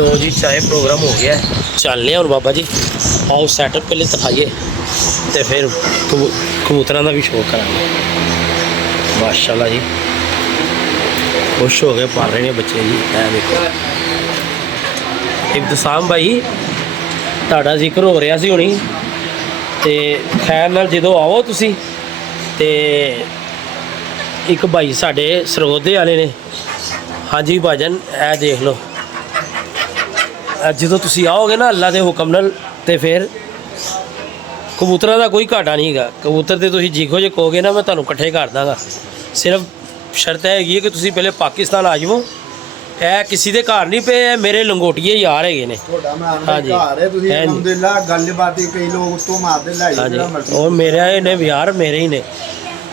लो जी चाहे प्रोग्राम हो गया है, चलने और बाबा जी आओ सैटअप पहले दिखाइए तो फिर कबूतरों का भी शो करांगे। माशाल्लाह जी खुश हो गए पाल रहे हैं बच्चे जी। देखो इब्तिसाम भाई ਤੁਹਾਡਾ ਜ਼ਿਕਰ ਹੋ ਰਿਹਾ ਸੀ ਹੁਣੀ ਤੇ ਖੈਰ ਨਾਲ ਜਦੋਂ ਆਓ ਤੁਸੀਂ ਤੇ ਇੱਕ ਭਾਈ ਸਾਡੇ ਸਰੋਦੇ ਵਾਲੇ ਨੇ। ਹਾਂਜੀ ਭਾਜਨ ਇਹ ਦੇਖ ਲਓ ਜਦੋਂ ਤੁਸੀਂ ਆਓਗੇ ਨਾ ਅੱਲਾ ਦੇ ਹੁਕਮ ਨਾਲ ਤੇ ਫਿਰ ਕਬੂਤਰਾਂ ਦਾ ਕੋਈ ਘਾਟਾ ਨਹੀਂ ਹੈਗਾ। ਕਬੂਤਰ ਤੇ ਤੁਸੀਂ ਜਿੱਕੋ ਜੇ ਕਹੋਗੇ ਨਾ ਮੈਂ ਤੁਹਾਨੂੰ ਇਕੱਠੇ ਕਰ ਦਾਂਗਾ। ਸਿਰਫ ਸ਼ਰਤ ਹੈਗੀ ਹੈ ਕਿ ਤੁਸੀਂ ਪਹਿਲੇ ਪਾਕਿਸਤਾਨ ਆ ਜਾਵੋ। ਇਹ ਕਿਸੇ ਦੇ ਘਰ ਨਹੀਂ ਪਏ, ਮੇਰੇ ਲੰਗੋਟੀਏ ਯਾਰ ਹੈਗੇ ਨੇ। ਹਾਂਜੀ ਅਲਹਮਦੁਲਿਲਾ ਗੱਲਬਾਤ ਹੀ ਕਈ ਲੋਕ ਤੋਂ ਮਾਰਦੇ ਲੈ ਹਾਂਜੀ ਉਹ ਮੇਰੇ ਨੇ ਯਾਰ ਮੇਰੇ ਹੀ ਨੇ।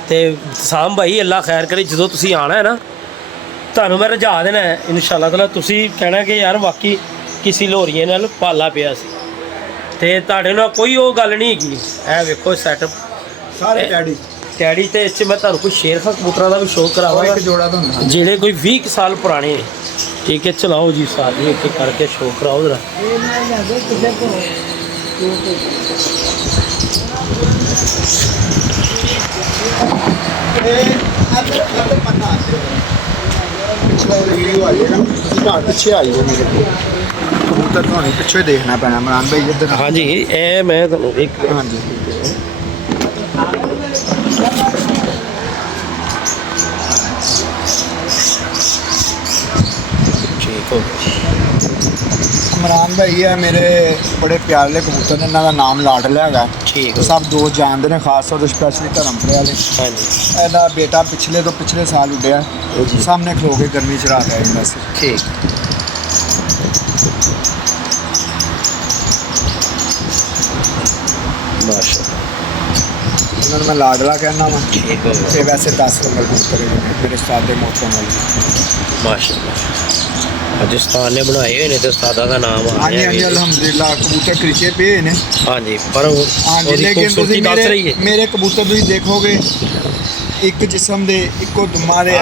ਤੇ ਸਾਮ ਭਾਈ ਅੱਲਾ ਖੈਰ ਕਰੇ ਜਦੋਂ ਤੁਸੀਂ ਆਣਾ ਹੈ ਨਾ ਤੁਹਾਨੂੰ ਮੈਂ ਰਜਾ ਦੇਣਾ ਹੈ ਇਨਸ਼ਾਅੱਲਾ ਤਾਲਾ। ਤੁਸੀਂ ਕਹਿਣਾ ਕਿ ਯਾਰ ਵਾਕਈ ਕਿਸੇ ਲੋਰੀਏ ਨਾਲ ਪਾਲਾ ਪਿਆ ਸੀ ਤੇ ਤੁਹਾਡੇ ਨਾਲ ਕੋਈ ਉਹ ਗੱਲ ਨਹੀਂ ਹੈਗੀ। ਇਹ ਵੇਖੋ ਸੈਟਅਪ ਸਾਰੇ ਟੈਡੀ ਟੈਡੀ ਤੇ ਇੱਥੇ ਮੈਂ ਤੁਹਾਨੂੰ ਕੋਈ ਸ਼ੇਰ ਖਾਂ ਕਬੂਤਰਾਂ ਦਾ ਵੀ ਸ਼ੌਕ ਕਰਾਵਾਂਗਾ। ਇੱਕ ਜੋੜਾ ਤੁਹਾਨੂੰ ਜਿਹੜੇ ਕੋਈ 20 ਸਾਲ ਪੁਰਾਣੇ ਨੇ। ठीक है चलाओ जी साथ एक एक करके शो कराओ जरा। पिछे आई हो मेरे को कबूतर तो पिछे देखना पैना इमरान भाई इधर। हाँ जी ए मैं एक हाँ जी इमरान भाई है मेरे बड़े प्यारे कबूतर ने, इन्हों का नाम लाडला है। ठीक सब दोस्त जानते हैं, खास तौर पर स्पैशली धर्मपुरे वाले। हाँ जी इहदा बेटा पिछले तो पिछले साल उड्या सामने खलो के गर्मी चढ़ा गया बस। ठीक उन्होंने मैं लाडला कहना वा। ठीक है वैसे 10 नंबर कबूतर मेरे उस्ताद दे मोहतरम वाले माशाल्लाह राजस्थान ने बनाए हुए ने तो उस्तादा का नाम आ हाँ जी। हाँ जी अल्हम्दुलिल्लाह कबूतर क्रिचे पे ने। हाँ जी पर हाँ जी लेकिन मेरे कबूतर तुम देखोगे एक जिस्म दे इको दुमा दे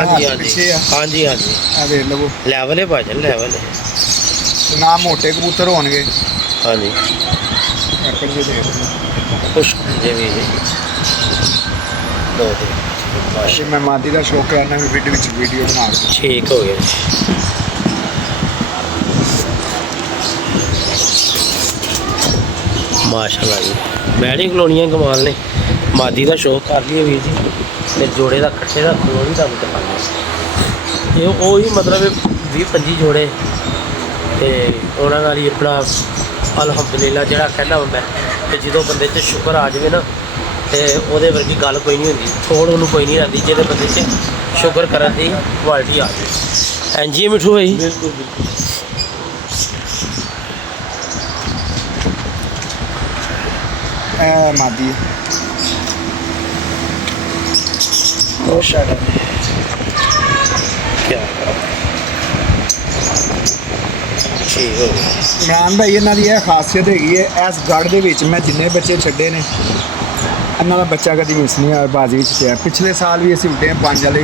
पिछे। हाँ जी हाँ जी देख लवो लैवल है भाजन लैवल है ना मोटे कबूतर होंगे। हाँ जी खुश जी भी दो दिन मैं मादी का शौक करना वीडियो बना। ठीक हो गया माशाल्लाह जी। मैडी कलोनियां कमाल ने मादी का शौक कर लिए वीर जी ते जोड़े का कट्ठे का खो भी तुहानूं दिखाने। ये वही मतलब 20-25 जोड़े ते उन्हां नाल ही अपना अलहमदुलिल्लाह जिहड़ा कहना मैं ते जो बंदे च शुक्र आ जाए ना तो वो वर्गी गल कोई नहीं होंदी। थोड़ उन्होंने कोई नहीं रहती जिहदे बंदे च शुक्र करन दी क्वालिटी आ जाए। इंजी मिठू भाई बिल्कुल बिल्कुल मादी क्या इमरान भाई इन्हों की खासियत हैगी है इस गढ़ के मैं जिन्ने बच्चे छड्डे ने इन्हों का बच्चा कभी मिस नहीं आया बाजी में। पिछले साल भी असीं उड्डे 5 वाले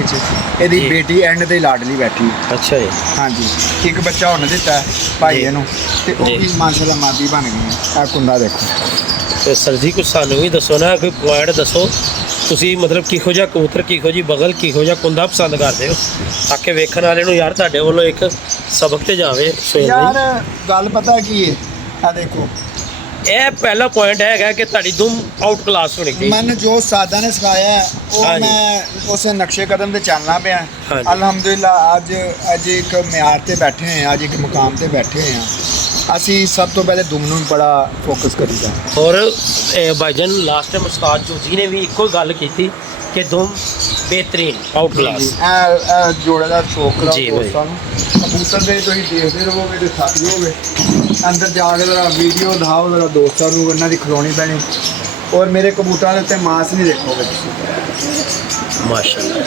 यदी बेटी एंड ते लाडली बैठी। अच्छा जी हाँ जी एक बच्चा उन्हें दिता है भाई इनू ते वो भी माशाल्लाह मादी बन गई है। कुंडा देखो तो सर जी कुछ सानू भी दसो ना कोई पॉइंट दसो तुसी मतलब किहो जिहा कबूतर किहो जी बगल किहो जिहा कुंदा पसंद करते हो ताकि वेखण वाले नूं यार तुहाडे वल्लों एक सबक ते जावे। यार गल पता की है आ देखो यह पहला पॉइंट है कि तुहाडी दुम आउट क्लास होनी चाहिए। मैंने जो सादा ने सिखाया है वो मैं उस नक्शे कदम पे चलना पे अल्हम्दुलिल्लाह अज एक म्यार ते बैठे हैं, अज एक मुकाम ते बैठे हैं। असी सब तो पहले दुम नूं बड़ा फोकस करीदा। और भाईजान लास्ट टाइम उस्ताद जोजी ने भी एको गल की थी कि दुम बेहतरीन आउट क्लास जोड़े का शौक दोस्तों कबूतर दे तुसीं देखते रहोगे तो थक जाओगे। अंदर जाके जरा वीडियो दिखाओ जरा दोस्तों को इन्हों की खलोनी पैनी और मेरे कबूतरों के उत्ते मास नहीं देखोगे माशाल्लाह।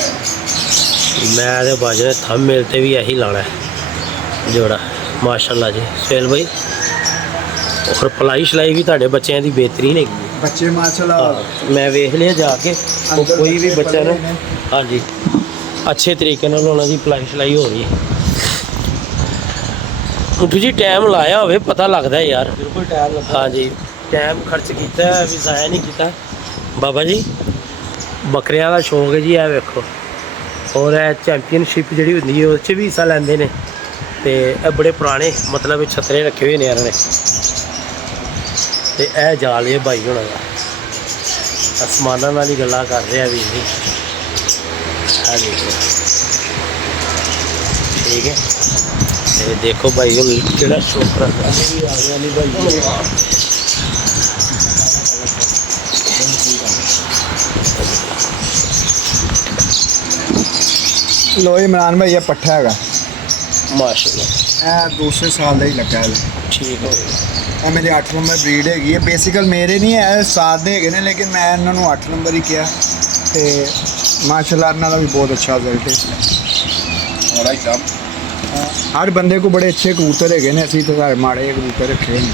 मैं तो बाजरे थम मिलते भी यही लाना है जोड़ा माशाल्लाह जी। सुहेल भाई और पलाई शलाई भी तुहाडे बच्चों की बेहतरीन है बच्चे माशाल्लाह मैं वेख लिया जाके तो कोई भी बच्चा ना हाँ जी अच्छे तरीके उन्होंने पलाई शलाई हो रही है। ਮਿੱਠੂ ਜੀ ਟਾਈਮ ਲਾਇਆ ਹੋਵੇ ਪਤਾ ਲੱਗਦਾ ਯਾਰ। ਬਿਲਕੁਲ ਟਾਈਮ ਲੱਗਾ। ਹਾਂਜੀ ਟਾਈਮ ਖਰਚ ਕੀਤਾ ਵੀ ਜ਼ਾਇਆ ਨਹੀਂ ਕੀਤਾ। ਬਾਬਾ ਜੀ ਬੱਕਰਿਆਂ ਦਾ ਸ਼ੌਂਕ ਹੈ ਜੀ, ਇਹ ਵੇਖੋ। ਔਰ ਇਹ ਚੈਂਪੀਅਨਸ਼ਿਪ ਜਿਹੜੀ ਹੁੰਦੀ ਹੈ ਉਹ 'ਚ ਵੀ ਹਿੱਸਾ ਲੈਂਦੇ ਨੇ। ਤੇ ਇਹ ਬੜੇ ਪੁਰਾਣੇ ਮਤਲਬ ਛਤਰੇ ਰੱਖੇ ਹੋਏ ਨੇ ਇਹਨਾਂ ਨੇ। ਤੇ ਇਹ ਜਾਲ ਇਹ ਬਾਈ ਹੋਣਾ ਦਾ ਅਸਮਾਨਾਂ ਨਾਲ ਹੀ ਗੱਲਾਂ ਕਰ ਰਿਹਾ ਵੀ ਜੀ। ਆ ਦੇਖੋ ਠੀਕ ਹੈ। ਤੇ ਦੇਖੋ ਭਾਈ ਹੁਣ ਕਿਹੜਾ ਸ਼ੌਕ ਰੱਖਦਾ ਵੀ ਆ ਗਿਆ ਨਹੀਂ ਭਾਈ। ਲੋ ਇਮਰਾਨ ਭਾਈ ਇਹ ਪੱਠਾ ਹੈਗਾ ਮਾਸ਼ਾਅੱਲਾ। ਇਹ ਦੂਸਰੇ ਸਾਲ ਦਾ ਹੀ ਲੱਗਾ ਹੈ। ਠੀਕ ਹੋ ਗਿਆ। ਇਹ ਮੇਰੀ 8 ਨੰਬਰ ਬਰੀਡ ਹੈਗੀ ਹੈ। ਬੇਸਿਕਲ ਮੇਰੇ ਨਹੀਂ ਹੈ, ਸਾਥ ਦੇ ਹੈਗੇ ਨੇ, ਲੇਕਿਨ ਮੈਂ ਇਹਨਾਂ ਨੂੰ 8 ਨੰਬਰ ਹੀ ਕਿਹਾ। ਤੇ ਮਾਸ਼ਾਅੱਲਾ ਇਹਨਾਂ ਦਾ ਵੀ ਬਹੁਤ ਅੱਛਾ ਰਿਜ਼ਲਟ ਹੈ। और साहब हर बंदे को बड़े अच्छे कबूतर है ने, असी तो माड़े कबूतर रखे हैं।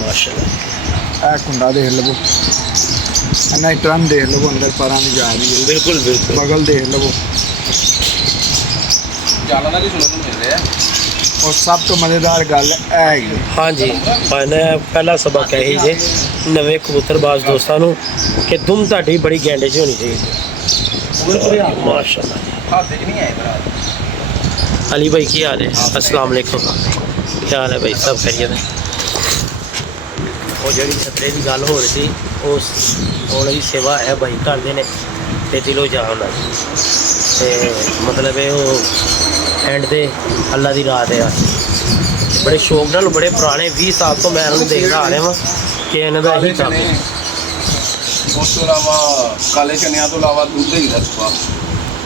माशाल्लाह कुंडा देख लवो, इन्ना ड्रम देख लवो, अंदर पर नहीं जा रही है। बिल्कुल बिल्कुल बगल देख लवो। जाना ना सुनने को मिल रहा है। और सब तो मज़ेदार गल है। हाँ जी मैंने पहला सबक है जे नवे कबूतरबाज दोस्तों को कि तुम ताड़ी बड़ी गैंडे च होनी चाहिए। माशाल्लाह हाथ नहीं आए बराबर। अली भाई की हाल है? अस्सलाम वालेकुम, क्या हाल है भाई? सब खैरियत है। वो जी छतरे की गल हो रही थी उस ही सेवा है भाई करते हैं तो दिलों जा मतलब एंड से अल्लाह की रात है। बड़े शौक नाल बड़े पुराने 20 साल तो मैं इन्होंने देखता आ रहा वा कि इन्हों का यही काम है। उस तो इलावा काले चनिया तो इलावा दुध ही दा सुबह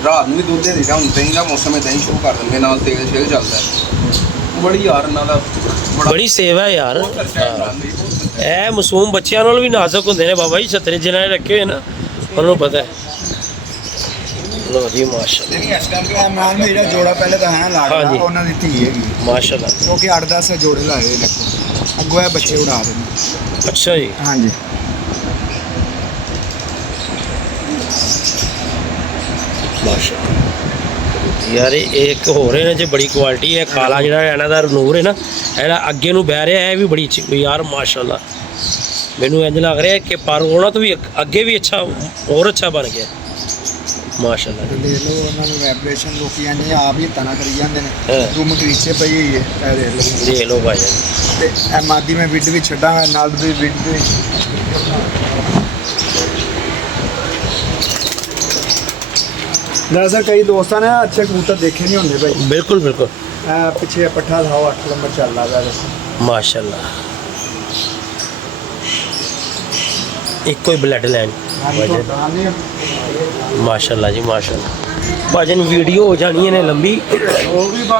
रात में भी दुध दे देगा। हम दही का मौसम है, दही शो कर देंगे, नाल तेल शेल चलता है। बड़ी यार इन्हों का बड़ी सेवा है यार। ए मासूम बच्चों नाल भी नाजुक होंगे ने बाबा जी छतरे जिन्होंने रखे हुए ना, उन्होंने पता है। लो जी माशाल्लाह। इमरान मेरा जोड़ा पहले तो है लाड़ा, हाँ जी। उन्होंने धी है माशाल्लाह। क्योंकि 8-10 जोड़े लाए देखो, अगो है बच्चे उड़ा रहे। अच्छा जी। हाँ जी माशाल्लाह यार एक हो रहे ने जो बड़ी क्वालिटी है। काला जो इन्हों का नूर है ना, यह अगे नूं बह रहा है भी बड़ी अच्छी यार माशाल्लाह। मैनू इंज लग रहा है कि पर उन्होंने तो भी अगे भी अच्छा और अच्छा बन गया माशाल्लाह। देख लो उन्होंने वाइब्रेशन लोग आप ही तना करी जाते हैं। हाँ। रूम नीचे पई हुई है, देख लो। देख लो भाई ते ए मादी में विड भी छड़ांगा, नाल भी विड भी। दरअसल कई दोस्तों ने अच्छे कबूतर देखे नहीं होंगे भाई। बिल्कुल बिल्कुल पिछे पट्ठा था 8 नंबर चल रहा है माशाल्लाह। एक कोई ब्लड लाइन माशाल्लाह जी माशाल्लाह। भाजन वीडियो हो जानी है लंबी,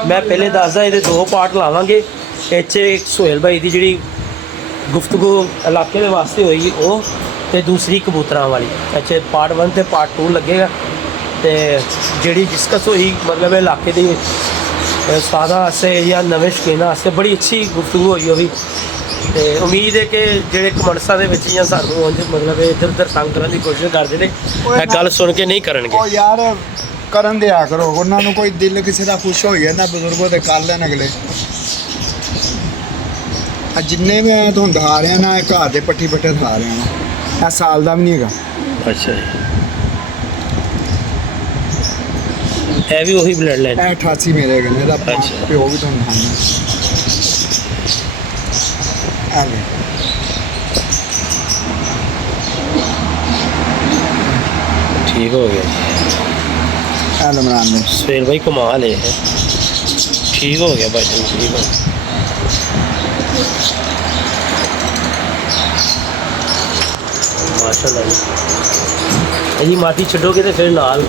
मैं पहले दसदा ये 2 पार्ट लावांगे। एक सोहेल भाई की जी गुफ्तगू इलाके के वास्ते होएगी वो, ते दूसरी कबूतरां वाली। अच्छा पार्ट 1 ते पार्ट 2 लगेगा। तो जी डिस्कस हुई मतलब इलाके की सादा वास्ते या नवे शकीना वास्ते बड़ी अच्छी गुफ्तगू हुई वो भी। तो उम्मीद है कि जो कमरसा या सानू मतलब इधर उधर तंग करने की कोशिश करते हैं, गल सुन के नहीं करेंगे यार। करन दिया करो उन्होंने, कोई दिल किसी का खुश हो जाता बजुर्गों के कर लैन अगले। जिन्ने भी मैं तुम दिखा रहा ना, घर के पट्ठी पट्टे दिखा रहा ना, साल का भी नहीं है। अच्छा जी है भी वही ब्लड लाइन 88 मेरे कन्नै दा अच्छा। प्यो भी तुम दिखाना। ठीक हो गया। इमरान में सुहेल भाई कमाल है, ठीक हो गया भाई ठीक हो गया। माशाल्लाह जी माती छड्डोगे तो फिर नाल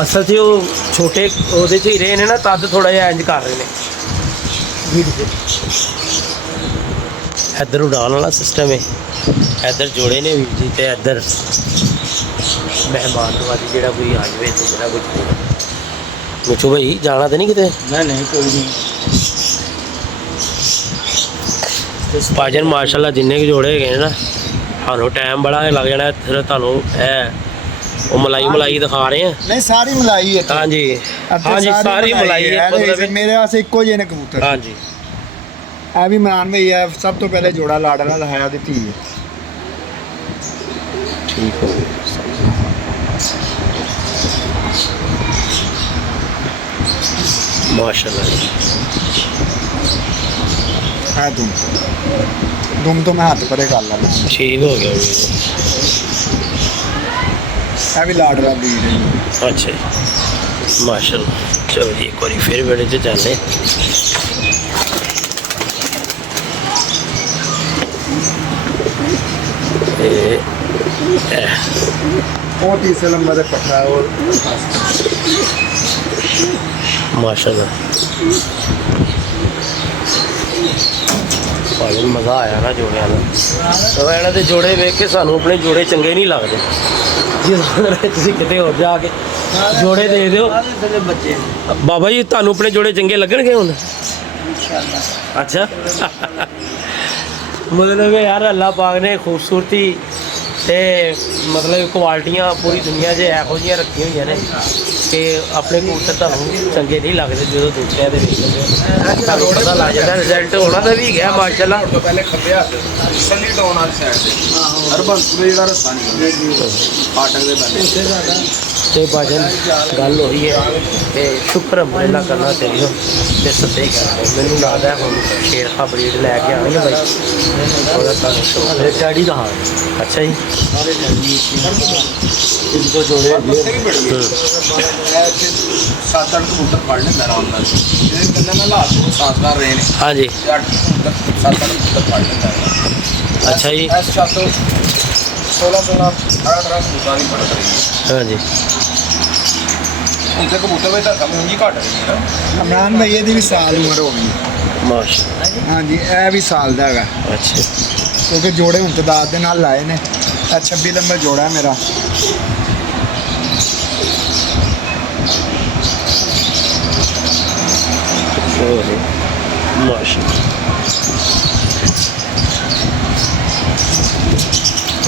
असल से वो छोटे ਉਹਦੇ 'ਚ ਹੀ ਰਹੇ ਨੇ ना, तद थोड़ा जिहा इंज कर रहे हैं। इधर उड़ान वाला सिस्टम है, इधर जोड़े ने वीर जी, तो इधर मेहमान नवाजी जेड़ा कोई आ जाए तो जेड़ा कुछ। मुझो भाई जाना तो नहीं किते? नहीं कोई नहीं। भाजन माशाल्लाह जिन्ने के जोड़े गए ना, सानू टाइम बड़ा लग जाना। फिर तुहानू वो मलाई मलाई दिखा रहे हैं। नहीं सारी मलाई है। हाँ जी हाँ जी, सारी मलाई है, मतलब मेरे वास्ते इक्को ਜਿਹੇ ਨੇ ਕਬੂਤਰ। हाँ जी, ਇਹ ਵੀ ਇਮਰਾਨ ਭਾਈ ਹੈ, ਸਭ ਤੋਂ ਪਹਿਲੇ ਜੋੜਾ ਲਾੜਨਾ ਲਹਾਇਆ ਦੀ ਧੀ ਹੈ। ठीक है। माशाल्लाह जी। ਹੈ ਦੁਮ ਤੋਂ ਮੈਂ ਹੱਥ ਪਰੇ ਕਰ ਲੈਣਾ। ठीक हो गया जी। ਇਹ ਵੀ ਲਾੜਨਾ ਬਰੀਡ ਹੈ। अच्छा जी, माशाल्लाह। चलो जी एक बार फिर बेड़े च चलने। ਉਹ ਤੀਸਰੇ ਨੰਬਰ ਤੇ ਪੱਠਾ ਹੈ ਉਹ। माशाल्लाह ਭਾਈ ਮਜ਼ਾ ਆਇਆ ਨਾ ਜੋੜਿਆਂ ਦਾ। ਤਾਂ ਇਹਨਾਂ ਦੇ ਜੋੜੇ ਵੇਖ ਕੇ ਸਾਨੂੰ ਆਪਣੇ ਜੋੜੇ ਚੰਗੇ ਨਹੀਂ ਲੱਗਦੇ। ਜੇ ਤੁਸੀਂ ਕਿਤੇ ਹੋਰ ਜਾ ਕੇ ਜੋੜੇ ਦੇ ਦਿਓ ਬੱਚੇ ਬਾਬਾ ਜੀ, ਤੁਹਾਨੂੰ ਆਪਣੇ ਜੋੜੇ ਚੰਗੇ ਲੱਗਣਗੇ ਹੁਣ? ਅੱਛਾ ਮਤਲਬ ਯਾਰ ਅੱਲਾ ਪਾਕ ਨੇ ਖੂਬਸੂਰਤੀ ਤੇ ਮਤਲਬ ਕੁਆਲਿਟੀਆਂ ਪੂਰੀ ਦੁਨੀਆ 'ਚ ਇਹੋ ਜਿਹੀਆਂ ਰੱਖੀਆਂ ਹੋਈਆਂ ਨੇ ਕਿ ਆਪਣੇ ਕਬੂਤਰ ਤੁਹਾਨੂੰ ਚੰਗੇ ਨਹੀਂ ਲੱਗਦੇ ਜਦੋਂ ਦੂਸਰਿਆਂ ਦੇ ਵੇਖਦੇ ਤੁਹਾਨੂੰ ਪਤਾ ਲੱਗ ਜਾਂਦਾ ਰਿਜ਼ਲਟ ਉਹਨਾਂ ਦਾ ਵੀ ਗਿਆ ਮਾਸ਼ਾਅੱਲਾ। ਤੋਂ ਪਹਿਲੇ ਖੱਬੇ ਹੱਥ ਸੱਲੀ ਡਾਉਣ ਵਾਲੀ ਸਾਈਡ ਤੇ ਹਰਬੰਸਪੁਰੇ ਜਿਹੜਾ ਰਸਤਾ ਨਹੀਂ ਫਾਟਕ ਦੇ ਬੰਨੇ ਤੇ ਭਾਜਨ ਗੱਲ ਹੋਈ ਹੈ ਤੇ ਸ਼ੁਕਰ ਅਮਰੇਲਾ ਕਰਨਾ ਚਾਹੀਦਾ ਤੇ ਸੱਦੇ ਕਰਦੇ। ਮੈਨੂੰ ਲੱਗਦਾ ਹੁਣ ਸ਼ੇਰ ਖਾ ਬਰੀਡ ਲੈ ਕੇ ਆਉਣਗੇ ਬਾਈ, ਉਹਦਾ ਤੁਹਾਨੂੰ ਸ਼ੌਕ ਹੈ। ਡੈਡੀ ਦਾ ਹਾਲ ਅੱਛਾ ਜੀ, ਇनको जोड़े ਸੱਤ ਅੱਠ ਕਬੂਤਰ ਫੜ ਲੈਂਦਾ ਆਰਾਮ ਨਾਲ। ਇਹਦੇ ਕੰਨਾਂ ਨਾਲ ਹਾਥ ਨੂੰ ਸਾਂਸਦਾਰ ਰਹੇ ਨੇ। हाँ जी, ਸੱਤ ਅੱਠ ਕਬੂਤਰ ਫੜ ਲੈਂਦਾ। अच्छा जी, ਇਸ ਛੱਤ 16 18 ਕਬੂਤਰਾਂ ਦੀ ਫੜਕ ਰਹੀ ਹੈ। हाँ जी। ਹੁਣ ਤੇ ਕਬੂਤਰ ਵਿੱਚ ਤਾਂ ਸਮਝ ਹੀ ਘੱਟ ਰਹੀ ਹੈ ਨਾ। ਇਮਰਾਨ ਭਾਈ ਦੀ ਵੀ ਸਾਲ ਉਮਰ ਹੋ ਗਈ। माशा ਹਾਂਜੀ ਇਹ ਵੀ ਸਾਲ ਦਾ ਹੈਗਾ, अच्छा ਕਿਉਂਕਿ ਜੋੜੇ ਹੁਣ ਤਦਾਦ ਦੇ ਨਾਲ ਲਾਏ ਨੇ। ਇਹ 26 ਨੰਬਰ ਜੋੜਾ ਹੈ ਮੇਰਾ। माशा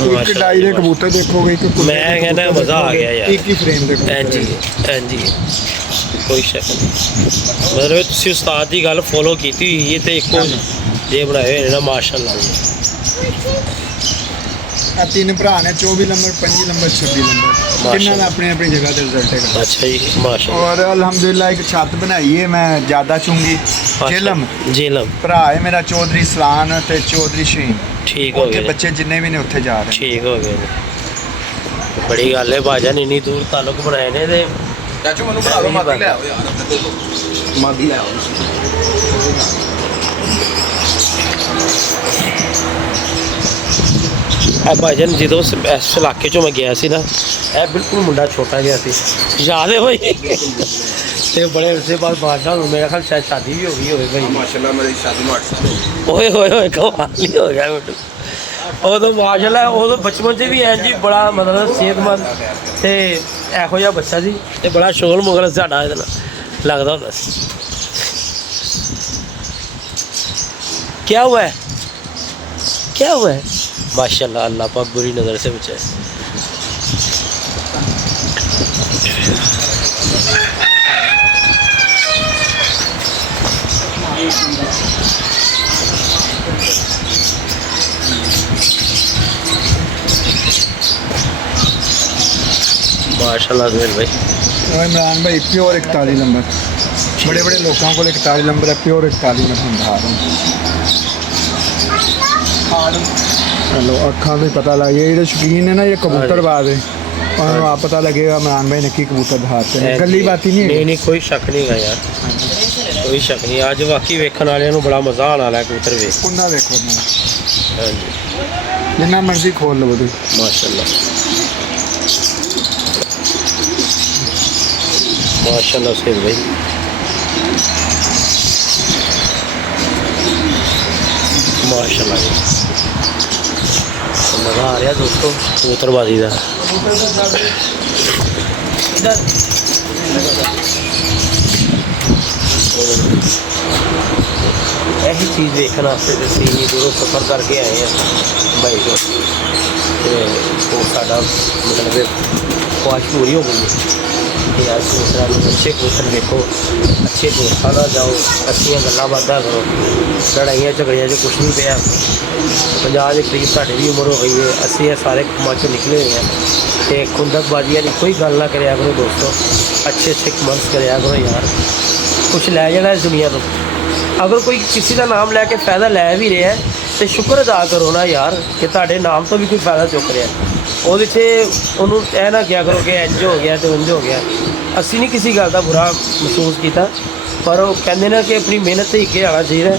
ਇੱਕ ਡਾਈ ਦੇ ਕਬੂਤਰ ਦੇਖੋਗੇ, ਇੱਕ ਕੁੱਤੇ ਮੈਂ ਦੇ ਕਹਿੰਦਾ ਕਬੂਤਰ ਮਜ਼ਾ ਆ ਗਿਆ ਯਾਰ। ਇੱਕ ਹੀ ਫਰੇਮ ਦੇ हाँ ਕਬੂਤਰ जी, हाँ जी, कोई शक नहीं। मतलब ਤੁਸੀਂ ਉਸਤਾਦ ਦੀ ਗੱਲ ਫੋਲੋ ਕੀਤੀ ਹੋਈ ਹੈ ਤੇ ਇੱਕੋ ਜੇ ਬਣਾਏ ਹੋਏ ਨੇ ਨਾ ਮਾਸ਼ਾਅੱਲਾ ਜੀ। ਆ ਤਿੰਨ ਭਰਾ ਨੇ 24 ਨੰਬਰ 25 ਨੰਬਰ 26 ਨੰਬਰ, ਕਿੰਨਾਂ ਦਾ ਆਪਣੀ ਆਪਣੀ ਜਗ੍ਹਾ ਤੇ ਰਿਜ਼ਲਟ ਹੈਗਾ। अच्छा जी, माशाअल्लाह। ਔਰ ਅਲਹਮਦੁਲਿਲਾ ਇੱਕ ਛੱਤ ਬਣਾਈ ਹੈ ਮੈਂ ਜ਼ਿਆਦਾ ਚੁੰਗੀ ਜੇਲਮ। जेलम ਭਰਾ ਹੈ ਮੇਰਾ ਚੌਧਰੀ ਸਲਾਨ ਤੇ ਚੌਧਰੀ ਸ਼ਹੀਨ। ठीक हो ਉੱਥੇ गया, ਬੱਚੇ ਜਿੰਨੇ ਵੀ ਨੇ ਉੱਥੇ ਜਾ ਰਹੇ ठीक हो गया। बड़ी गल है भाजन, इन्नी दूर ताल्लुक बनाए ने ते ਚਾਚੂ ਮੈਨੂੰ ਬਣਾ ਦਿਓ, ਮਾਦੀ ਲੈ ਆਓ ਯਾਰ। ਮਾਦੀ ਲੈ ਆਓ। ਇਹ ਭਾਜਨ ਜਦੋਂ ਇਸ ਇਲਾਕੇ 'ਚੋਂ ਮੈਂ ਗਿਆ ਸੀ ਨਾ, ਇਹ ਬਿਲਕੁਲ ਮੁੰਡਾ ਛੋਟਾ ਜਿਹਾ ਸੀ, ਯਾਦ ਹੈ ਭਾਈ? ਤੇ ਬੜੇ ਅਰਸੇ ਬਾਅਦ ਬਾਦਸ਼ਾਹ ਨੂੰ ਮੇਰਾ ਖਿਆਲ ਸ਼ਾਇਦ ਸ਼ਾਦੀ ਵੀ ਹੋ ਗਈ ਹੋਵੇ ਭਾਈ। ਮਾਸ਼ਾਅੱਲਾ ਮੇਰੀ ਸ਼ਾਦੀ ਨੂੰ 8 ਸਾਲ ਹੋ ਗਏ। ਓਏ ਹੋਏ ਹੋਏ ਕਮਾਲ ਹੀ ਹੋ ਗਿਆ ਮੈਨੂੰ। ਉਦੋਂ ਮਾਸ਼ਾਅੱਲਾ ਉਦੋਂ ਬਚਪਨ 'ਚ ਵੀ ਐਂ ਜੀ ਬੜਾ ਮਤਲਬ ਸਿਹਤਮੰਦ ਤੇ ਇਹੋ ਜਿਹਾ ਬੱਚਾ ਸੀ ਤੇ ਬੜਾ ਸ਼ੋਲ ਮੁਗਲ ਸਾਡਾ ਇਹਦੇ ਨਾਲ ਲੱਗਦਾ ਹੁੰਦਾ ਸੀ। क्या हुआ है, क्या हुआ है? माशाल्लाह, अल्लाह पाक बुरी नज़र से बचाए। माशाल्लाह जुबैर भाई। हैं। इमरान भाई प्योर 41 नंबर, बड़े बड़े लोगों को 41 नंबर है, प्योर 41 में तुम दिखा रहा हेलो अखा में पता लग गया। ये शौकीन है ना, ये कबूतरबाज है, और आप पता लगेगा इमरान भाई ने की कबूतर दिखाते हैं। गली बात ही नहीं है। नहीं कोई शक नहीं है यार, कोई शक नहीं। अज वाकई वेखण वालियां नूं बड़ा मज़ा आने वाला है कबूतर वेख। कुंडा देखो ना, हाँ जी, जिन्ना मर्जी खोल लो तुम। माशाल्लाह माशाल्लाह सैयद भाई। माशाल्लाह जी, मज़ा आ रहा दोस्तों कबूतरबाजी का। यही चीज़ देखने वास्ते इन्नी दूरों सफ़र करके आए हैं भाई को, तो साਡਾ मतलब ख्वाहिश पूरी हो गई है। कि यार कबूतरों में अच्छे कबूतर देखो, अच्छे दोस्तों ना जाओ, अच्छी गल्लां बातां करो, लड़ाइयाँ झगड़ियाँ जो कुछ नहीं पिया। 50 के करीब साढ़े भी उम्र हो गई है, असं ये सारे कमां चों निकले हुए हैं, तो खुंदकबाजी वाली कोई गल ना करा करो दोस्तों, अच्छे अच्छे कमेंट्स करा करो यार, कुछ लै जाना इस दुनिया तो। अगर कोई किसी का नाम लैके फ़ायदा लै भी रहा है तो शुक्र अदा करो ना यार कि तुहाडे नाम तो भी कोई फ़ायदा चुक रहा है। ਉਹਦੇ 'ਚ ਉਹਨੂੰ ਇਹ ਨਾ ਕਿਹਾ ਕਰੋ ਕਿ ਇੰਝ ਹੋ ਗਿਆ ਤੇ ਉਂਝ ਹੋ ਗਿਆ। ਅਸੀਂ ਨਹੀਂ ਕਿਸੇ ਗੱਲ ਦਾ ਬੁਰਾ ਮਹਿਸੂਸ ਕੀਤਾ, ਪਰ ਉਹ ਕਹਿੰਦੇ ਨੇ ਕਿ ਆਪਣੀ ਮਿਹਨਤ ਤੇ ਅੱਗੇ ਆਉਣਾ ਚਾਹੀਦਾ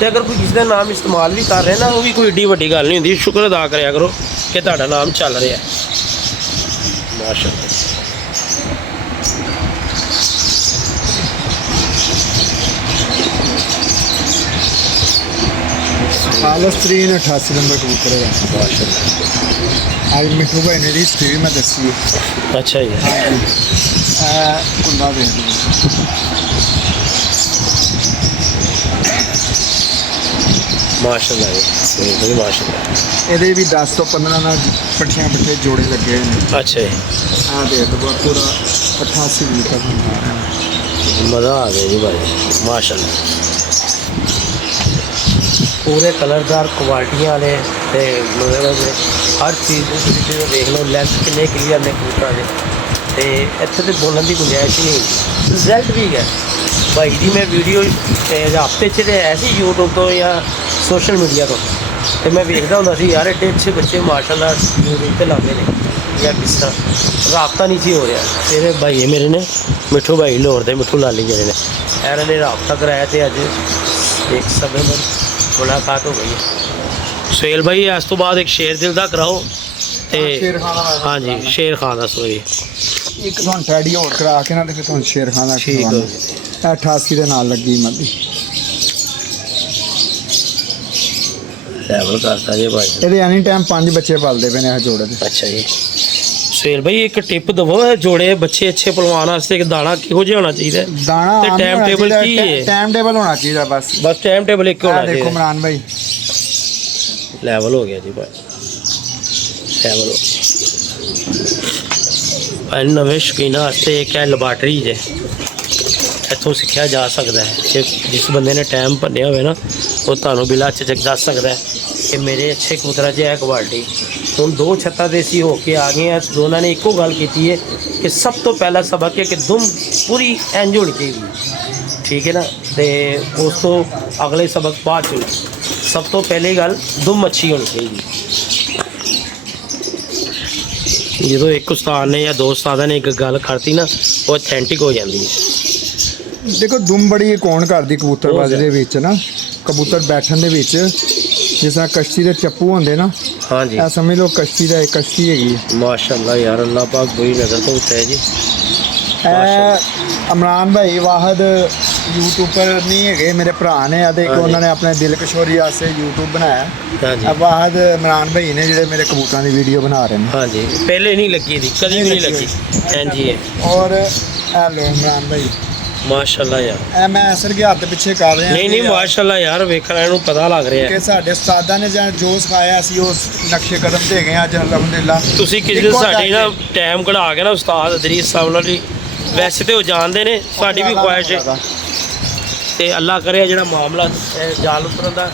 ਤੇ ਅਗਰ ਕੋਈ ਕਿਸੇ ਦਾ ਨਾਮ ਇਸਤੇਮਾਲ ਵੀ ਕਰ ਰਿਹਾ ਨਾ, ਉਹ ਵੀ ਕੋਈ ਏਡੀ ਵੱਡੀ ਗੱਲ ਨਹੀਂ ਹੁੰਦੀ। ਸ਼ੁਕਰ ਅਦਾ ਕਰਿਆ ਕਰੋ ਕਿ ਤੁਹਾਡਾ ਨਾਮ ਚੱਲ ਰਿਹਾ। ਮਾਸ਼ਾਅੱਲਾ। खालस्तरीन 88 नंबर कबूतर है माशाअल्लाह। आज मिठू भाई ने हिस्ट्री भी मैं दसी है। अच्छा जी। हाँ जी कुंडा देख लो माशाअल्लाह जी, माशाअल्लाह। ये भी 10 तो 15 ना पट्ठियाँ पट्ठे जोड़े लगे हैं। अच्छा जी। हाँ देख लो पूरा 88 कबूतर बना रहा है। मज़ा आ गया जी भाई माशाअल्लाह। पूरे कलरदार क्वालिटियां वाले ते मतलब हर चीज़ देख लो, लेंस किन्ने क्लीयर ने कबूतर के, तो इत्थे तो बोलने की गुंजाइश नहीं। रिजल्ट भी है भाई जी। मैं वीडियो हफ्ते च ऐसी यूट्यूब तो या सोशल मीडिया तो मैं वेखदा हुंदा सी यार एड्डे अच्छे बच्चे माशाअल्लाह यूट्यूब पर लाते हैं या किस तरह रबता नहीं सी हो रहा। फिर भाई मेरे ने मिठू भाई लाहौर दे मिठू लाली जेह्ड़े ने इन्होंने ने रबता कराया तो अज एक समय में मुलाकात हो गई है। सुहेल भाई इस तो बाद एक शेर दिल का कराओ ते हाँ जी शेर खान का सॉरी एक तुहानू टैडी होर करा के ना ते फिर तुहानू शेर खान दा ठीक है। 88 दे नाल लगी मदी लेवल करता जी भाई। ਇਹਦੇ ਐਨੀ ਟਾਈਮ 5 ਬੱਚੇ ਪਲਦੇ ਪਏ ਨੇ ਇਹ ਜੋੜੇ ਦੇ। अच्छा जी। सुहेल भाई एक टिप दवो जोड़े बच्चे अच्छे पलवान वास्ते एक दाना किहो जिहा होना चाहिए? दाना ते टाइम टेबल की है? टाइम टेबल होना चाहिए बस। बस टाइम टेबल एक होना देखो चाहिए। इमरान भाई लेवल हो गया जी भाई, लेवल हो गया। नवे शौकीना वास्ते एक है लैबार्टरी जे इत्थों सीखा जा सकता है कि जिस बंदे ने टाइम भन्निया होवे ना वो तुहानू बिला झिझक दस सकता है कि मेरे अच्छे कबूतरां च है क्वालिटी। हम 2 छत्ता देसी होके आ गए हैं, दोनों ने एको गल की है कि सब तो पहला सबक है कि दुम पूरी इंज होनी चाहिए, ठीक है ना। तो उस तो अगले सबक बाद चलो, सब तो पहली गल दुम अच्छी होनी चाहिए। जो एक उस्ताद ने या 2 उस्तादा ने एक गल करती ना वो ऑथेंटिक हो जाती है। देखो दुम बड़ी कौन करदी कबूतरबाजी ਦੇ ਵਿੱਚ ਨਾ कबूतर बैठन ਦੇ ਵਿੱਚ जिस तरह कश्ती ਦੇ ਚੱਪੂ ਹੁੰਦੇ ਨਾ। हाँ जी ਇਹ ਸਮਝ ਲਓ कश्ती ਦਾ एक कश्ती ਹੈਗੀ ਹੈ। माशाअल्लाह यार अल्लाह पाक बुरी नज़र तो उठे जी। इमरान भाई वाहद यूट्यूबर नहीं है मेरे भरा ने एक उन्होंने अपने दिल किशोरी वास्ते यूट्यूब बनाया। हाँ जी वाहद इमरान भाई ने जो मेरे कबूतरों की वीडियो बना रहे हैं। हाँ जी पहले नहीं लगी थी कभी भी नहीं लगी। हाँ जी और हेलो इमरान भाई माशाअल्लाह यार ਇਹ ਮੈਂ ਅਸਰ ਕੇ ਹੱਥ ਪਿੱਛੇ ਕਰ ਰਹੇ ਹਾਂ नहीं नहीं माशाअल्लाह यार वेखना इहनूं पता लग रहा ਕਿ है ਸਾਡੇ ਉਸਤਾਦਾਂ ਨੇ ਜਾਂ ਜੋ ਸਿਖਾਇਆ ਅਸੀਂ ਉਸ ਨਕਸ਼ੇ ਕਦਮ ਤੇ ਗਏ ਅੱਜ ਅਲਹਮਦੁਲਿਲਾ। ਤੁਸੀਂ ਕਿਸੇ ਦਿਨ ਸਾਡੀ ਨਾ ਟਾਈਮ ਕਢਾ ਕੇ ਨਾ ਉਸਤਾਦ ਅਦਰੀਸ ਸਾਹਿਬ ਨਾਲ ਵੀ ਵੈਸੇ ਤੇ ਉਹ ਜਾਣਦੇ ਨੇ ਸਾਡੀ ਵੀ ਖੁਆਇਸ਼ ਹੈ ਤੇ ਅੱਲਾ ਕਰੇ ਜਿਹੜਾ ਮਾਮਲਾ ਜਾਲ ਉਤਰਨ ਦਾ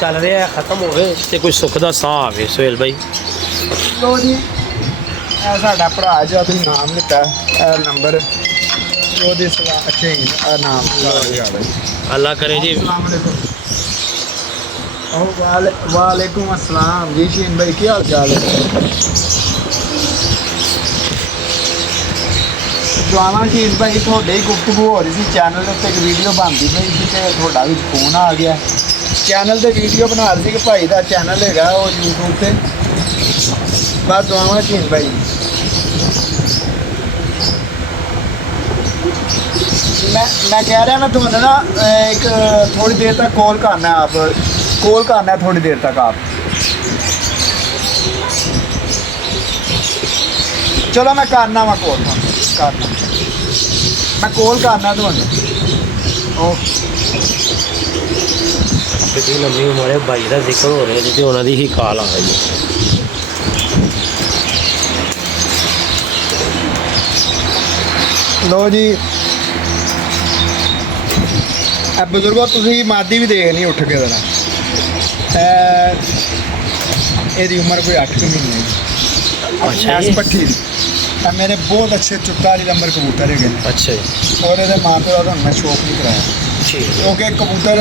ਚੱਲ ਰਿਹਾ ਹੈ ਖਤਮ ਹੋਵੇ ਤੇ ਕੋਈ ਸੁੱਖ ਦਾ ਸਾਹ ਆਵੇ। ਸੁਹੇਲ ਭਾਈ ਲੋ ਜੀ ਇਹ ਸਾਡਾ ਭਰਾ ਜਿਹੜਾ ਤੁਸੀਂ ਨਾਮ ਲਿੱਤਾ ਇਹ ਨੰਬਰ ਉਹਦੇ ਸਲਾ ਅੱਛੇ ਨਾਮ अल्लाह करे जी। वालेकुम अस्सलाम जी शीन भाई क्या हाल चाल है? ਜਵਾਨਾ शीन भाई ਤੁਹਾਡੇ ਹੀ ਗੁਫ਼ਤਗੂ ਹੋ ਰਹੀ ਸੀ ਚੈਨਲ ਦੇ ਉੱਤੇ ਇੱਕ ਵੀਡੀਓ ਬਣਦੀ ਪਈ ਸੀ ਤੇ ਤੁਹਾਡਾ ਵੀ ਫੋਨ ਆ ਗਿਆ। ਚੈਨਲ ਤੇ ਵੀਡੀਓ ਬਣਾ ਰਹੀ ਸੀ ਕਿ ਭਾਈ ਦਾ ਚੈਨਲ ਹੈਗਾ ਉਹ YouTube ਤੇ ਬਸ ਜਵਾਨਾ शीन भाई मैं कह रहा मैं तुम्हें ना एक थोड़ी देर तक कॉल करना है, आप कॉल करना है थोड़ी देर तक आप। चलो मैं करना मैं कॉल करना मैं कॉल करना तुम्हें। कितनी लंबी उम्र है भाई का जिक्र हो रहा है जी उन्होंने ही कॉल आ गई। ਲੋ ਜੀ ਇਹ ਬਜ਼ੁਰਗੋ ਤੁਸੀਂ ਮਾਦੀ ਵੀ ਦੇਖ ਲਈ ਉੱਠ ਕੇ ਜ਼ਰਾ ਇਹਦੀ ਉਮਰ ਕੋਈ 8 ਮਹੀਨੇ ਹੈ। ਅੱਛਾ ਇਸ ਜੀ। ਪੱਠੀ ਦੀ ਇਹ ਮੇਰੇ ਬਹੁਤ ਅੱਛੇ ਚੁੱਟਾਰੀ ਨੰਬਰ ਕਬੂਤਰ ਹੈਗੇ ਨੇ ਅੱਛਾ ਜੀ। ਔਰ ਇਹਦੇ ਮਾਂ ਪਿਓ ਦਾ ਮੈਂ ਸ਼ੌਕ ਨਹੀਂ ਕਰਾਇਆ ਠੀਕ ਹੈ। ਕਿਉਂਕਿ ਕਬੂਤਰ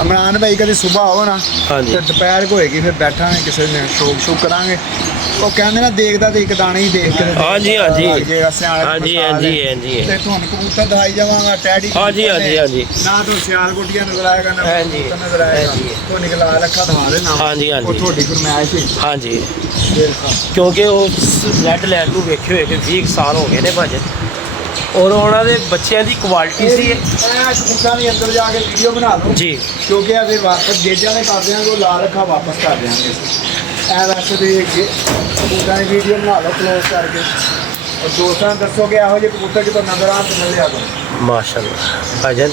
ਇਮਰਾਨ ਭਾਈ ਕਦੇ ਸਵੇਰ ਆਓ ਨਾ ਹਾਂਜੀ। ਤੇ ਦੁਪਹਿਰ ਕੋ ਹੋਏਗੀ ਫਿਰ ਬੈਠਾਂਗੇ ਕਿਸੇ ਨੇ ਸ਼ੌਕ ਕਰਾਂਗੇ। ਉਹ ਕਹਿੰਦੇ ਨਾ ਦੇਖਦਾ ਤੇ ਇੱਕ ਦਾਣੇ ਹੀ ਦੇਖ ਕੇ ਹਾਂਜੀ, ਹਾਂਜੀ। ਹਾਂਜੀ ਹਾਂਜੀ। ਤੇ ਤੁਹਾਨੂੰ ਕਬੂਤਰ ਦਿਖਾਈ ਜਾਵਾਂਗਾ ਟੈਡੀ ਹਾਂਜੀ, ਹਾਂਜੀ, ਹਾਂਜੀ। ਨਾ ਤੋਂ ਸਿਆਲ ਗੁੱਡੀਆਂ ਨਜ਼ਰ ਆਏਗਾ ਨਾ ਹਾਂਜੀ। ਕਬੂਤਰ ਨਜ਼ਰ ਆਏਗਾ ਹਾਂਜੀ। ਤੋਂ ਨਿਕਲਾ ਰੱਖਾ ਦਿਖਾ ਦੇਣਾ ਹਾਂਜੀ, ਹਾਂਜੀ। ਉਹ ਤੁਹਾਡੀ ਫਰਮਾਇਸ਼ ਹੈ ਹਾਂਜੀ, ਦੇਖਾ ਕਿਉਂਕਿ ਉਹ ਰੈੱਡ ਲੈਂਡ ਨੂੰ ਵੇਖੇ ਹੋਏ ਕਿ 20 ਸਾਲ ਹੋ ਗਏ ਨੇ ਭਾਜੀ, ਔਰ ਉਹਨਾਂ ਦੇ ਬੱਚਿਆਂ ਦੀ ਕੁਆਲਿਟੀ ਸੀ। ਇਹ ਕਬੂਤਰਾਂ ਦੇ ਅੰਦਰ ਜਾ ਕੇ ਵੀਡੀਓ ਬਣਾ ਲਓ ਜੀ। ਕਿਉਂਕਿ ਇਹ ਫਿਰ ਵਾਪਸ ਗੇਜਾਂ ਦੇ ਕਰ ਦਿਆਂਗੇ ਉਹ ਲਾ ਰੱਖਾ ਵਾਪਸ ਕਰ ਦਿਆਂਗੇ ਇਹ ਵੈਸੇ ਵੀ ਕਬੂਤਰਾਂ ਦੀ ਵੀਡੀਓ ਬਣਾ ਲਓ ਕਲੋਜ਼ ਕਰਕੇ ਔਰ ਦੋਸਤਾਂ ਨੂੰ ਦੱਸੋ ਕਿ ਇਹੋ ਜਿਹੇ ਕਬੂਤਰ ਕਿਤੋਂ ਨਜ਼ਰ ਆਉਣ ਤੇ ਲਿਆ ਕਰੋ। ਮਾਸ਼ਾਅੱਲਾ ਭਾਜਨ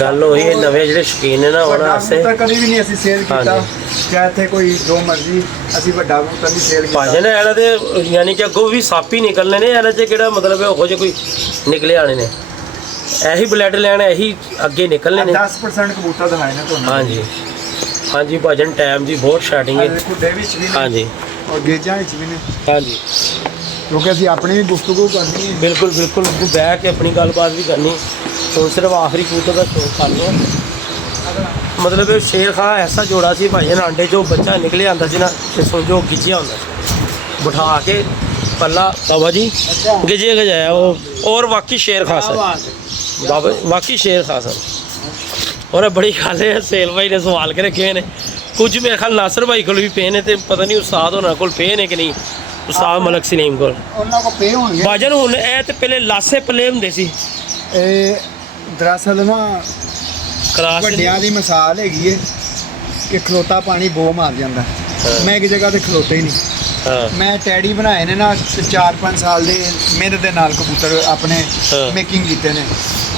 ਗੱਲ ਹੋਈ ਹੈ ਨਵੇਂ ਜਿਹੜੇ ਸ਼ੌਕੀਨ ਨੇ ਨਾ ਉਹਨਾਂ ਵੱਡਾ ਵਾਸਤੇ। ਕਬੂਤਰ ਕਦੀ ਵੀ ਨਹੀਂ ਅਸੀਂ ਸੇਲ ਕੀਤਾ ਹਾਂਜੀ। ਚਾਹੇ ਇੱਥੇ ਕੋਈ ਜੋ ਮਰਜ਼ੀ ਅਸੀਂ ਵੱਡਾ ਕਬੂਤਰ ਨਹੀਂ ਸੇਲ ਕੀਤਾ ਭਾਜਨ ਇਹਨਾਂ ਦੇ ਯਾਨੀ ਕਿ ਅੱਗੋਂ ਵੀ ਸੱਪ ਹੀ ਨਿਕਲਣੇ ਨੇ, ਇਹਨਾਂ 'ਚ ਕਿਹੜਾ ਮਤਲਬ ਹੈ ਉਹੋ ਜਿਹੇ ਕੋਈ ਨਿਕਲੇ ਆਣੇ ਨੇ, ਇਹੀ ਬਲੱਡ ਲੈਣ ਇਹੀ ਅੱਗੇ ਨਿਕਲਣੇ ਨੇ। 10% ਕਬੂਤਰ ਦਿਖਾਏ ਨੇ ਤੁਹਾਨੂੰ। ਹਾਂਜੀ ਹਾਂਜੀ ਭਾਜਨ ਟਾਈਮ ਦੀ ਬਹੁਤ ਸਟਾਰਟਿੰਗ ਹੈ। ਖੁੱਡੇ ਵਿੱਚ ਵੀ ਨੇ ਹਾਂਜੀ ਔਰ ਗੇਜਾਂ ਵਿੱਚ ਵੀ ਨੇ ਹਾਂਜੀ ਕਿਉਂਕਿ ਅਸੀਂ ਆਪਣੀ ਵੀ ਗੁਫ਼ਤਗੂ ਕਰਨੀ ਹੈ। ਬਿਲਕੁਲ ਬਿਲਕੁਲ ਬਹਿ ਕੇ ਆਪਣੀ ਗੱਲਬਾਤ ਵੀ ਕਰਨੀ। ਹੁਣ ਸਿਰਫ ਆਖਰੀ ਕਬੂਤਰ ਦਾ ਸ਼ੌਕ ਕਰ ਲਓ। ਮਤਲਬ ਇਹ ਸ਼ੇਰ ਖਾਂ ਐਸਾ ਜੋੜਾ ਸੀ ਭਾਈ ਆਂਡੇ ਚੋਂ ਬੱਚਾ ਨਿਕਲੇ ਆਉਂਦਾ ਸੀ ਨਾ ਤੇ ਸਮਝੋ ਗਿੱਜਿਆ ਹੁੰਦਾ ਸੀ, ਬਿਠਾ ਕੇ ਪੱਲਾ ਬਾਬਾ ਜੀ ਗਿਜੇ ਗਜਾਇਆ ਉਹ। ਔਰ ਵਾਕਈ ਸ਼ੇਰ ਖਾਂ ਸਰ ਬਾਬਾ, ਵਾਕਈ ਸ਼ੇਰ ਖਾਂ ਸਰ। ਔਰ ਇਹ ਬੜੀ ਗੱਲ ਹੈ ਸੇਲ ਭਾਈ ਨੇ ਸਵਾਲ ਕੇ ਰੱਖੇ ਨੇ ਕੁਝ ਮੇਰੇ ਖਿਆਲ ਨਾਸਰ ਭਾਈ ਕੋਲ ਵੀ ਪਏ ਨੇ ਤੇ ਪਤਾ ਨਹੀਂ ਉਸਤਾਦ ਹੋਣਾ ਕੋਲ ਪਏ ਨੇ ਕਿ ਨਹੀਂ, ਉਸਤਾਦ ਮਲਕ ਸਲੀਮ ਕੋਲ। ਉਹਨਾਂ ਕੋ ਪੇ ਹੋਣਗੇ ਬਾਜਨ ਹੁਣ ਇਹ ਤੇ ਪਹਿਲੇ ਲਾਸੇ ਪੱਲੇ ਹੁੰਦੇ ਸੀ ਇਹ ਦਰਅਸਲ ਨਾ ਕਲਾਸ ਵੱਡਿਆਂ ਦੀ ਮਿਸਾਲ ਹੈਗੀ ਏ ਕਿ ਖਲੋਤਾ ਪਾਣੀ ਬੋ ਮਾਰ ਜਾਂਦਾ। ਮੈਂ ਇੱਕ ਜਗ੍ਹਾ ਤੇ ਖਲੋਤੇ ਹੀ ਨਹੀਂ। ਹਾਂ ਮੈਂ ਟੈਡੀ ਬਣਾਏ ਨੇ ਨਾ 4-5 ਸਾਲ ਦੇ ਮਿਹਨਤ ਦੇ ਨਾਲ ਕਬੂਤਰ ਆਪਣੇ ਹਾਂ। ਮੇਕਿੰਗ ਕੀਤੇ ਨੇ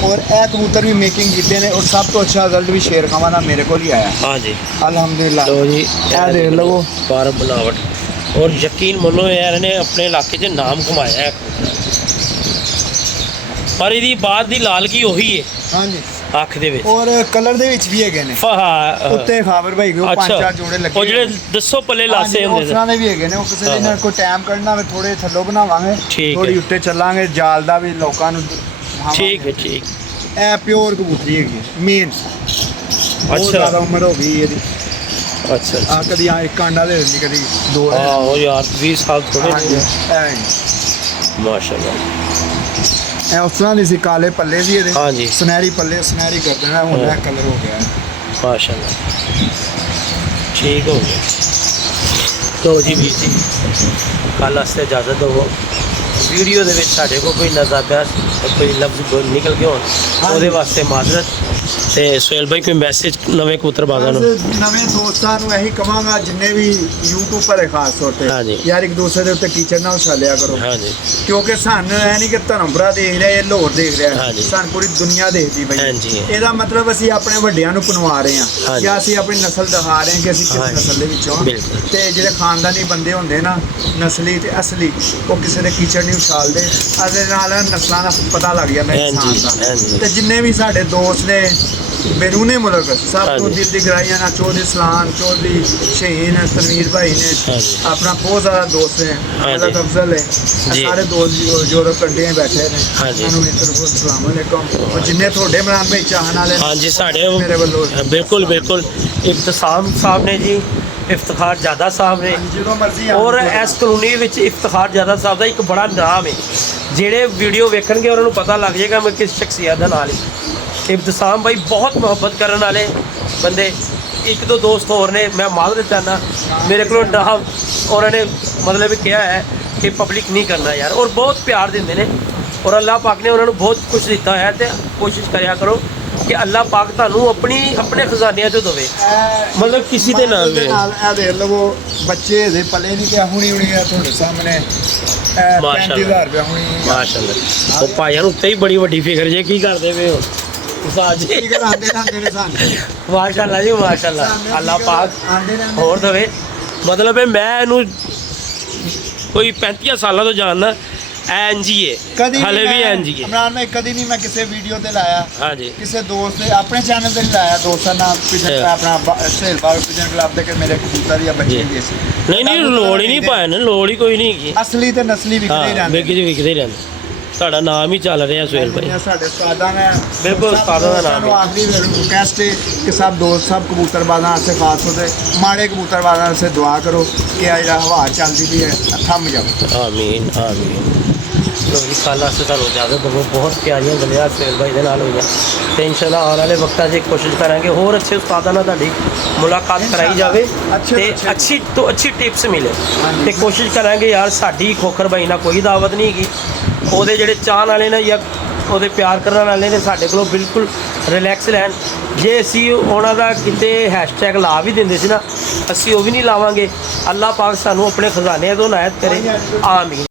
ਔਰ ਇਹ ਕਬੂਤਰ ਵੀ ਮੇਕਿੰਗ ਕੀਤੇ ਨੇ ਔਰ ਸਭ ਤੋਂ ਅੱਛਾ ਰਿਜ਼ਲਟ ਵੀ ਸ਼ੇਰ ਖਾਵਾਂ ਦਾ ਮੇਰੇ ਕੋਲ ਹੀ ਆਇਆ ਹਾਂਜੀ। ਅਲਹਮਦੁਲਿਲਾ। ਲੋ ਜੀ ਇਹ ਦੇਖ ਲਵੋ ਫਾਰਮ ਬਣਾਵਟ ਔਰ ਯਕੀਨ ਮੰਨੋ ਯਾਰ ਇਹਨੇ ਆਪਣੇ ਇਲਾਕੇ 'ਚ ਨਾਮ ਕਮਾਇਆ ਹੈ। ਪਰ ਇਹਦੀ ਬਾਤ ਦੀ ਲਾਲਗੀ ਉਹੀ ਹੈ ਹਾਂਜੀ ਅੱਖ ਦੇ ਵਿੱਚ। ਔਰ ਕਲਰ ਦੇ ਵਿੱਚ ਵੀ ਹੈਗੇ ਨੇ ਉੱਤੇ ਖਾਬਰ ਭਾਈ ਉਹ 5-4 ਜੋੜੇ ਲੱਗੇ ਉਹ ਜਿਹੜੇ ਦੱਸੋ ਪੱਲੇ ਲਾਸੇ ਹੁੰਦੇ ਉਸ ਤਰ੍ਹਾਂ ਦੇ ਵੀ ਹੈਗੇ ਨੇ। ਉਹ ਕਿਸੇ ਦੇ ਨਾਲ ਕੋਈ ਟਾਈਮ ਕੱਢਣਾ ਹੋਵੇ ਥੋੜੇ ਥੱਲੋਂ ਬਣਾਵਾਂਗੇ ਠੀਕ ਥੋੜੀ ਹੈ। ਉੱਤੇ ਚੱਲਾਂਗੇ ਜਾਲ ਦਾ ਵੀ ਲੋਕਾਂ ਨੂੰ ਦਿਖਾਵਾਂਗੇ। ਠੀਕ ਹੈ ਠੀਕ। ਇਹ ਪਿਓਰ ਕਬੂਤਰੀ ਹੈਗੀ ਮੇਨ। ਅੱਛਾ। ਜ਼ਿਆਦਾ ਉਮਰ ਹੋ ਗਈ ਇਹਦੀ। ਅੱਛਾ ਆ ਕਦੀ ਆ ਇੱਕ ਆਂਡਾ ਦੇ ਦਿੰਦੀ ਕਦੀ ਦੋ ਦੇ ਹਾਂ ਉਹ ਯਾਰ 20 ਸਾਲ ਥੋੜੇ ਹਾਂਜੀ, ਨਹੀਂ ਇਹ ਮਾਸ਼ਾਅੱਲਾ। ਇਹ ਉਸ ਤਰ੍ਹਾਂ ਦੀ ਸੀ ਕਾਲੇ ਪੱਲੇ ਸੀ ਇਹਦੇ ਹਾਂਜੀ। ਸੁਨਹਿਰੀ ਪੱਲੇ ਸੁਨਹਿਰੀ ਕਰ ਦੇਣਾ ਹੁਣ ਇਹ ਕਲਰ ਹੋ ਗਿਆ ਹੈ। ਮਾਸ਼ਾਅੱਲਾ ਠੀਕ ਹੋ ਗਿਆ। तो जी ਵੀਰ ਜੀ ਕੱਲ੍ਹ ਵਾਸਤੇ ਇਜਾਜ਼ਤ ਦਿਓ। ਵੀਡੀਓ ਦੇ ਵਿੱਚ ਸਾਡੇ ਕੋਲ ਕੋਈ ਨਜ਼ਾਕਤ ਕੋਈ ਲਫ਼ਜ਼ ਨਿਕਲ ਕੇ ਹੋਣ ਉਹਦੇ ਵਾਸਤੇ ਮਾਜ਼ਰਤ। ਤੇ ਸੁਹੇਲ ਭਾਈ ਕੋਈ ਮੈਸੇਜ ਨਵੇਂ ਕਬੂਤਰ ਬਾਜ਼ਾਂ ਨੂੰ? ਬਸ ਨਵੇਂ ਦੋਸਤਾਂ ਨੂੰ ਇਹੀ ਕਵਾਂਗਾ ਜਿੰਨੇ ਵੀ YouTube ਪਰ ਹੈ ਖਾਸ ਤੌਰ ਤੇ ਹਾਂਜੀ। ਯਾਰ ਇੱਕ ਦੂਸਰੇ ਦੇ ਉੱਤੇ ਕੀਚੜ ਨਾ ਉਛਾਲਿਆ ਕਰੋ ਹਾਂਜੀ ਕਿਉਂਕਿ ਸਾਨੂੰ ਇਹ ਨਹੀਂ ਕਿ ਧਰਮਪੁਰਾ ਦੇਖ ਰਿਹਾ ਇਹ ਲਾਹੌਰ ਦੇਖ ਰਿਹਾ ਹਾਂਜੀ। ਸਾਨੂੰ ਪੂਰੀ ਦੁਨੀਆ ਦੇਖਦੀ ਪਈ ਹਾਂਜੀ। ਇਹਦਾ ਮਤਲਬ ਅਸੀਂ ਆਪਣੇ ਵੱਡਿਆਂ ਨੂੰ ਪਨਵਾ ਰਹੇ ਹਾਂ ਹਾਂਜੀ। ਜਾਂ ਅਸੀਂ ਆਪਣੀ ਨਸਲ ਦਿਖਾ ਰਹੇ ਹਾਂ ਕਿ ਅਸੀਂ ਕਿਸ ਹਾਂਜੀ। ਨਸਲ ਦੇ ਵਿੱਚੋਂ ਹਾਂ। ਬਿਲਕੁਲ। ਤੇ ਜਿਹੜੇ ਖਾਨਦਾਨੀ ਬੰਦੇ ਹੁੰਦੇ ਨਾ ਨਸਲੀ ਤੇ ਅਸਲੀ ਉਹ ਕਿਸੇ ਦੇ ਕੀਚੜ ਨਹੀਂ ਉਛਾਲਦੇ। ਇਹਦੇ ਨਾਲ ਨਸਲਾਂ ਦਾ ਪਤਾ ਲੱਗ ਜਾਂਦਾ ਇਨਸਾਨ ਹਾਂਜੀ। ਹਾਂਜੀ। ਦਾ। ਤੇ ਜਿੰਨੇ ਵੀ ਸਾਡੇ ਦੋਸਤ ਨੇ ਬੈਰੂਨੇ ਮੁਲਕ ਸਭ ਤੋਂ ਹਾਂਜੀ। ਦਿਲ ਦੀ ਗਰਾਈਆਂ ਨਾਲ ਚੌਧਰੀ ਸਲਾਨ ਚੌਧਰੀ ਸ਼ਹੀਨ ਤਨਵੀਰ ਭਾਈ ਨੇ ਹਾਂਜੀ। ਆਪਣਾ ਬਹੁਤ ਜ਼ਿਆਦਾ ਦੋਸਤ ਨੇ ਹਾਂਜੀ। ਅਲਗ ਅਫਜ਼ਲ ਹੈ ਇਹ ਜੀ। ਸਾਰੇ ਦੋਸਤ ਯੂਰਪ ਕੰਟਰੀਆਂ ਬੈਠੇ ਨੇ ਹਾਂਜੀ। ਉਹਨਾਂ ਨੂੰ ਇੱਕ ਤਰਫੋਂ ਸਲਾਮ ਅਲੈਕਮ ਔਰ ਜਿੰਨੇ ਤੁਹਾਡੇ ਇਮਰਾਨ ਭਾਈ ਚਾਹਣ ਵਾਲੇ ਨੇ, ਹਾਂਜੀ ਸਾਡੇ ਮੇਰੇ ਵੱਲੋਂ ਬਿਲਕੁਲ ਬਿਲकुल ਇਫਤਿਸਾਮ ਸਾਹਿਬ ਨੇ ਜੀ, ਇਫਤਖਾਰ ਜ਼ਾਦਾ ਸਾਹਿਬ ਨੇ। ਜਦੋਂ ਮਰਜ਼ੀ ਔਰ ਇਸ ਕਲੋਨੀ ਵਿੱਚ ਇਫਤਖਾਰ ਜ਼ਾਦਾ ਸਾਹਿਬ ਦਾ ਇੱਕ ਬੜਾ ਨਾਮ ਹੈ। ਜਿਹੜੇ ਵੀਡੀਓ ਵੇਖਣਗੇ ਉਹਨਾਂ ਨੂੰ ਪਤਾ ਲੱਗ ਜਾਏਗਾ ਮੈਂ ਕਿਸ ਸ਼ਖਸੀਅਤ ਦਾ ਨਾਲ ਹੀ। ਇਫਤਿਸਾਮ ਭਾਈ ਬਹੁਤ ਮੁਹੱਬਤ ਕਰਨ ਵਾਲੇ ਬੰਦੇ। ਇੱਕ ਦੋ ਦੋਸਤ ਹੋਰ ਨੇ ਮੈਂ ਮਾਜ਼ਰਤ ਚਾਹੁੰਦਾ ਮੇਰੇ ਕੋਲ ਨਾਮ ਉਹਨਾਂ ਨੇ ਮਤਲਬ ਕਿਹਾ ਹੈ ਕਿ ਪਬਲਿਕ ਨਹੀਂ ਕਰਨਾ ਯਾਰ। ਔਰ ਬਹੁਤ ਪਿਆਰ ਦਿੰਦੇ ਨੇ ਔਰ ਅੱਲਾਹ ਪਾਕ ਨੇ ਉਹਨਾਂ ਨੂੰ ਬਹੁਤ ਕੁਝ ਦਿੱਤਾ ਹੋਇਆ ਤੇ ਕੋਸ਼ਿਸ਼ ਕਰਿਆ ਕਰੋ ਕਿ ਅੱਲਾਹ ਪਾਕ ਤੁਹਾਨੂੰ ਆਪਣੇ ਖਜ਼ਾਨਿਆਂ ਚੋਂ ਦੇਵੇ ਮਤਲਬ ਕਿਸੇ ਦੇ ਨਾਲ ਵੀ। ਇਹ ਦੇਖ ਲਵੋ ਬੱਚੇ ਦੇ ਪੱਲੇ ਨਹੀਂ ਪਿਆ ਹੁਣੀ ਤੁਹਾਡੇ ਸਾਹਮਣੇ 35,000 ਰੁਪਇਆ ਹੁਣੀ ਮਾਸ਼ਾਅੱਲਾ। ਉਹ ਭਾਈਆਂ ਨੂੰ ਉੱਤੇ ਹੀ ਬੜੀ ਵੱਡੀ ਫਿਕਰ ਜੇ ਕੀ ਕਰਦੇ ਪਏ ਹੋ ਉਸਤਾਦ ਜੀ? ਕੀ ਕਰਾਂਦੇ ਰਹਿੰਦੇ ਨੇ ਸਾਨੂੰ ਮਾਸ਼ਾਅੱਲਾ ਜੀ ਮਾਸ਼ਾਅੱਲਾ। ਅੱਲਾਹ ਪਾਕ ਆਂਦੇ ਰਹਿੰਦੇ ਹੋਰ ਦੇਵੇ। ਮਤਲਬ ਹੈ ਮੈਂ ਇਹਨੂੰ ਕੋਈ 35 ਸਾਲਾਂ ਤੋਂ ਜਾਣਦਾ ਇੰਜ ਹੀ ਹੈ ਕਦੀ ਹਲੇ ਵੀ ਇੰਜ ਹੀ ਹੈ ਇਮਰਾਨ ਮੈਂ ਕਦੀ ਨਹੀਂ ਮੈਂ ਕਿਸੇ ਵੀਡੀਓ ਤੇ ਲਾਇਆ ਹਾਂਜੀ ਕਿਸੇ ਦੋਸਤ ਦੇ ਆਪਣੇ ਚੈਨਲ ਤੇ ਨਹੀਂ ਲਾਇਆ ਦੋਸਤਾਂ ਨਾਲ ਪਿਜਨ ਆਪਣਾ ਸੇਲ ਬਾਗ ਪਿਜਨ ਕਲੱਬ ਦੇ ਕਿ ਮੇਰੇ ਕਬੂਤਰ ਜਾਂ ਬੱਚੇ ਵੀ ਸੀ ਨਹੀਂ ਲੋੜ ਹੀ ਨਹੀਂ ਪਾਇਆ ਲੋੜ ਹੀ ਕੋਈ ਨਹੀਂ ਹੈਗੀ ਅਸਲੀ ਤੇ ਨਸਲੀ ਵਿਕਦੇ ਹੀ ਰਹਿੰਦੇ ਵਿਕਦੇ ਹੀ ਰਹਿੰਦੇ ਤੁਹਾਡਾ ਨਾਮ ਹੀ ਚੱਲ ਰਿਹਾ ਸੁਹੇਲ ਭਾਈ ਸਾਡੇ ਉਸਤਾਦਾਂ ਨੇ ਬਿਲਕੁਲ ਉਸਤਾਦਾਂ ਦਾ ਨਾਮ ਹੈ। ਆਖਰੀ ਰਿਕਵੈਸਟ है कि सब दोस्त सब कबूतरबाजा से खास होते माड़े कबूतरबाजा से दुआ करो कि आ ਜਿਹੜਾ ਹਵਾ ਚੱਲਦੀ ਵੀ ਹੈ ਥੰਮ ਜਾਵੇ ਆਮੀਨ ਆਮੀਨ ਲੋ ਜੀ ਕੱਲ੍ਹ ਅਸੀਂ ਤੁਹਾਨੂੰ ਇਜਾਜ਼ਤ ਦੇਵੋ ਬਹੁਤ ਪਿਆਰੀਆਂ ਗੱਲਾਂ ਸੁਹੇਲ ਭਾਈ ਦੇ ਨਾਲ ਹੋਈਆਂ ਤੇ ਇਨਸ਼ਾਅੱਲਾ ਆਉਣ ਵਾਲੇ ਵਕਤਾਂ 'ਚ ਕੋਸ਼ਿਸ਼ ਕਰਾਂਗੇ ਹੋਰ ਅੱਛੇ ਉਸਤਾਦਾਂ ਨਾਲ ਤੁਹਾਡੀ ਮੁਲਾਕਾਤ ਕਰਾਈ ਜਾਵੇ ਤੇ ਅੱਛੀ ਤੋਂ ਅੱਛੀ ਟਿਪਸ ਮਿਲੇ ਤੇ ਕੋਸ਼ਿਸ਼ ਕਰਾਂਗੇ ਯਾਰ ਸਾਡੀ ਖੋਖਰ ਭਾਈ ਨਾਲ ਕੋਈ ਦਾਵਤ ਨਹੀਂ ਹੈਗੀ ਉਹਦੇ ਜਿਹੜੇ ਚਾਹਣ ਵਾਲੇ ਨੇ ਜਾਂ ਉਹਦੇ ਪਿਆਰ ਕਰਨ ਵਾਲੇ ਨੇ ਸਾਡੇ ਕੋਲੋਂ ਬਿਲਕੁਲ ਰਿਲੈਕਸ ਰਹਿਣ ਜੇ ਅਸੀਂ ਉਹਨਾਂ ਦਾ ਕਿਤੇ ਹੈਸ਼ਟੈਗ ਲਾ ਵੀ ਦਿੰਦੇ ਸੀ ਨਾ ਅਸੀਂ ਉਹ ਵੀ ਨਹੀਂ ਲਾਵਾਂਗੇ ਅੱਲਾਹ ਪਾਕ ਸਾਨੂੰ ਆਪਣੇ ਖਜ਼ਾਨੇ ਤੋਂ ਨਾਇਤ ਕਰੇ ਆਮੀਨ